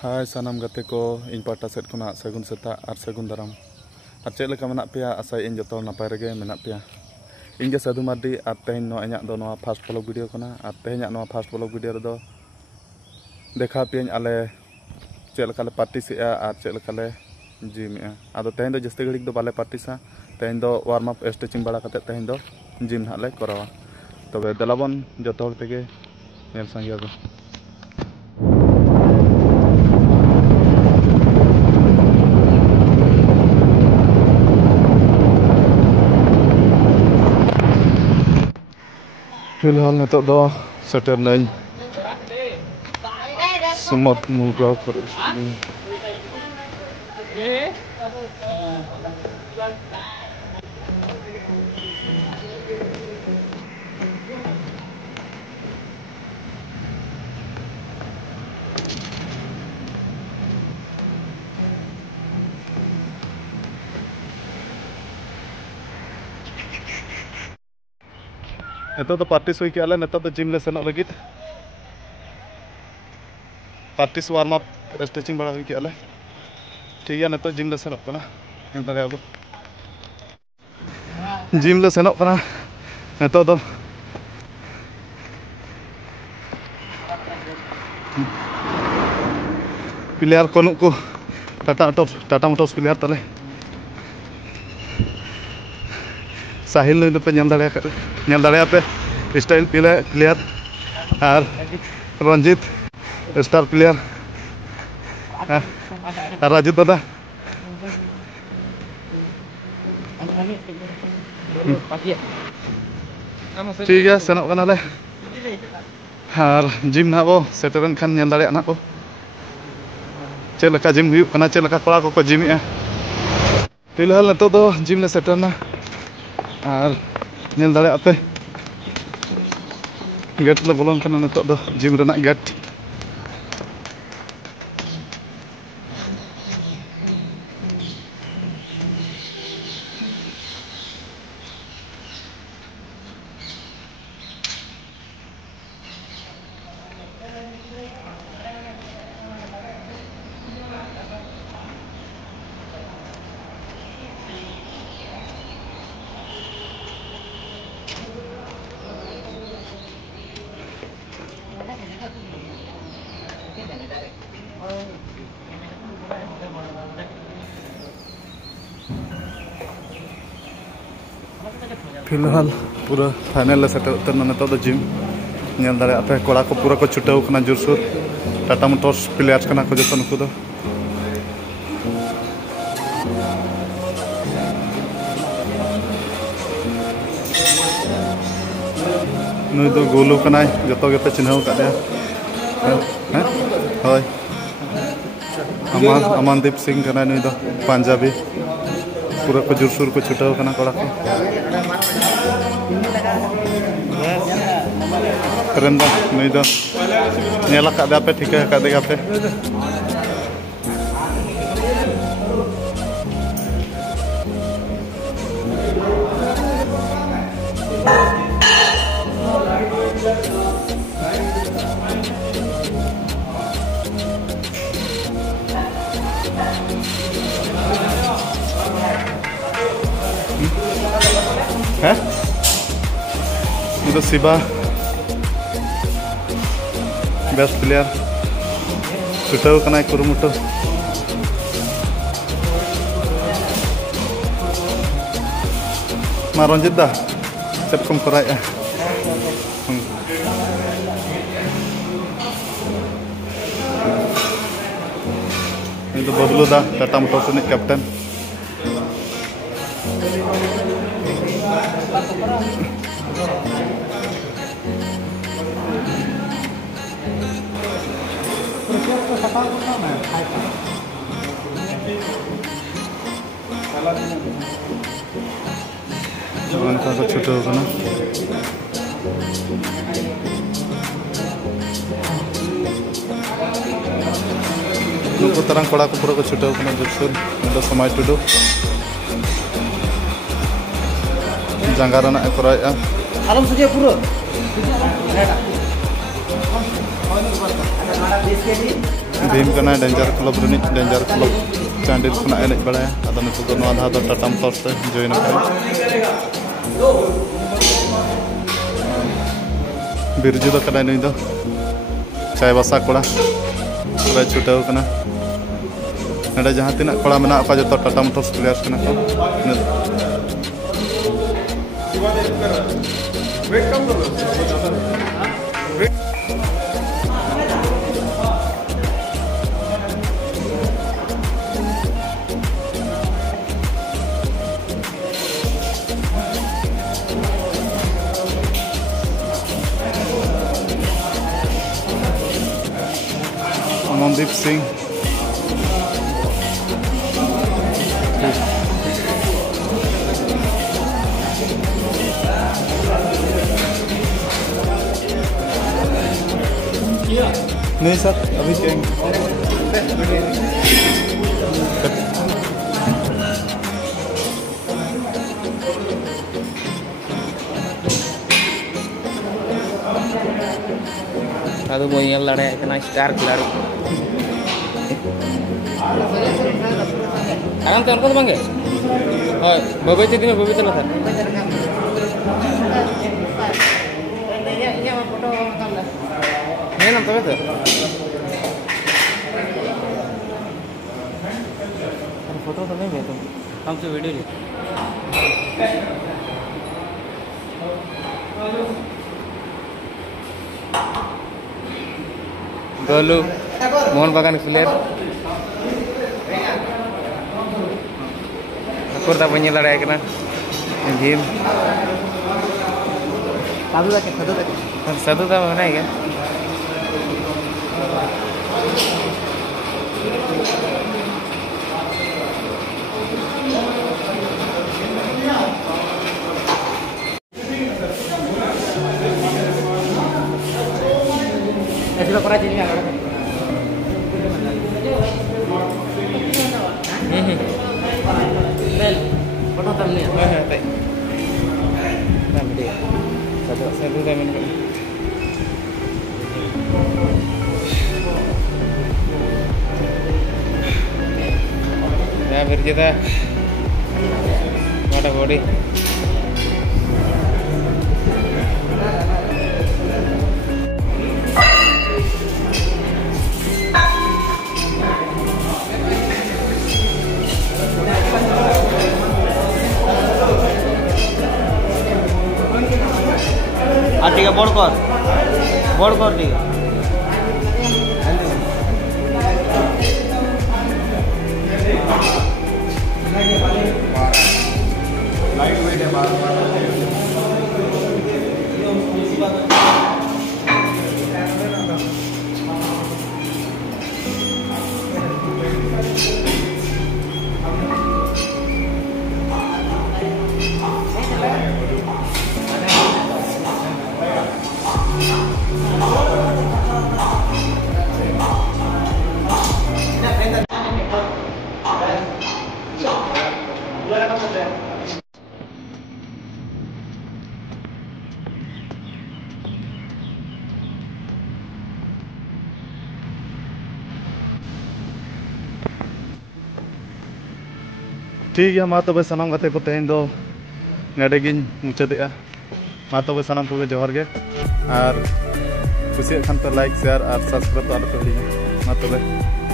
हाय सानाम गाते को इन पाटा सेट को सगुन सेता और सगुन दाराम और चेक लेका मेना पेया आशा इन जो नपाय रेगे मेना पेया इन साधु मार्डी और तेहन नो फास्ट ब्लॉग वीडियो कना और तेहन नो फास्ट ब्लॉग वीडियो रेदो देखा पे आले चेक लेका पार्टिस और चेक लेका जिमे आदो तेहन दो जस्ती घड़ी दो बाले पार्टिसा तेहन दो वार्म अप स्ट्रेचिंग बड़ा करते तेहन दो जिम हाले करावा तबे दलाबन जो तेगे नेल संगे दो फिलहाल नितो दो सेटर नहीं सुमत मुगा पर नेतो तो पार्टिस हुई क्या नेतो तो जिम ले सेनोग लगित पार्टिस वार्म अप स्ट्रेचिंग बड़ा हुई क्या ठीक है नेतो जिम ले सेनोग कना जिम ले सेनोग कना नेतो तो प्लेयर को टाटा मोटर्स प्लेयर तले साहिल नुई पे स्टाइल प्लेयर और रंजित स्टार प्लेयर और राजू दादा ठीक है सेनोग कनाले और जिम ना वो सेटरन खान ना को चेक लेका जिम हुई कना चेक लेका कोड़ा को जिम फिलहाल नितो दो जिम ले सेटरना और नेल दाड़े पे गेट ले बोलोन कना नितो दो जिम रेना गेट फिलहाल पूरा फाइनल सेटर उतरना नितो दो जिम नेल दाड़े पे कोड़ा को पूरा को छुटाव कना जोरसोर टाटा मोटर्स प्लेयर्स कना को जतो नुकु दो नुई दो गोलू कनाय जतो गेपे चिन्हाव का हैं होय अमनदीप सिंह कनाय नुई दो पंजाबी पूरा को जोरसोर को छुटाव कना कोड़ा को keren dah, nih dah, nyala kak dapat, ठीक है kak dapat. Hah? Itu Siba. Best player छुटाव कनाय कुरुमुटो मा रंजित दा चेक कम कराया itu बबलू दा टाटा मोटर्स रिनिज कैप्टन का छुट्टी होगा ना नुकु तरंग कोड़ा को पूरा को छुट्टी होगा जोरसोर इधर समय टुडू जंगाराना कराया आलम सुजे पूरा भीम कना danger club runny danger club Chandil खना एने बड़ा अदो नितो दो नवा धा टाटा मोटर्स ते जॉइन कर बिरजू दो कना नुई दो चाय बसा कोड़ा पूरा छुटाव कना नडे जहां तिना कोड़ा मेना का जो टाटा मोटर्स प्लेयर्स कना को मनदीप सिंह नहीं सर अभी ಅದು ಮೊಯ್ಯಲ್ ಲಡೆ ಕನ ಸ್ಟಾರ್ ಖಿಲಾಡಿ आराम से अनको मांगे और बबे से दिन बबे चला था ये नाम तो है फोटो तो नहीं है तुम हमसे वीडियो ले गोलू मोहन बागान player kurta punya lari kena game satu tak mana ya coba kerja ini photo तब नहीं है तय ना बेटे सदु का मन या फिर जेता वाटा बॉडी ठीक है बोर्ड कर ठीक है लाइट वेट है ठीक है मा तबे सनाम गाते को तेहन दो नेडे गिन मुचादेगा मा तबे सनाम को जोहार गे और कुसिया खान पे लाइक शेयर और सब्सक्राइब तो आलो पे मा तबे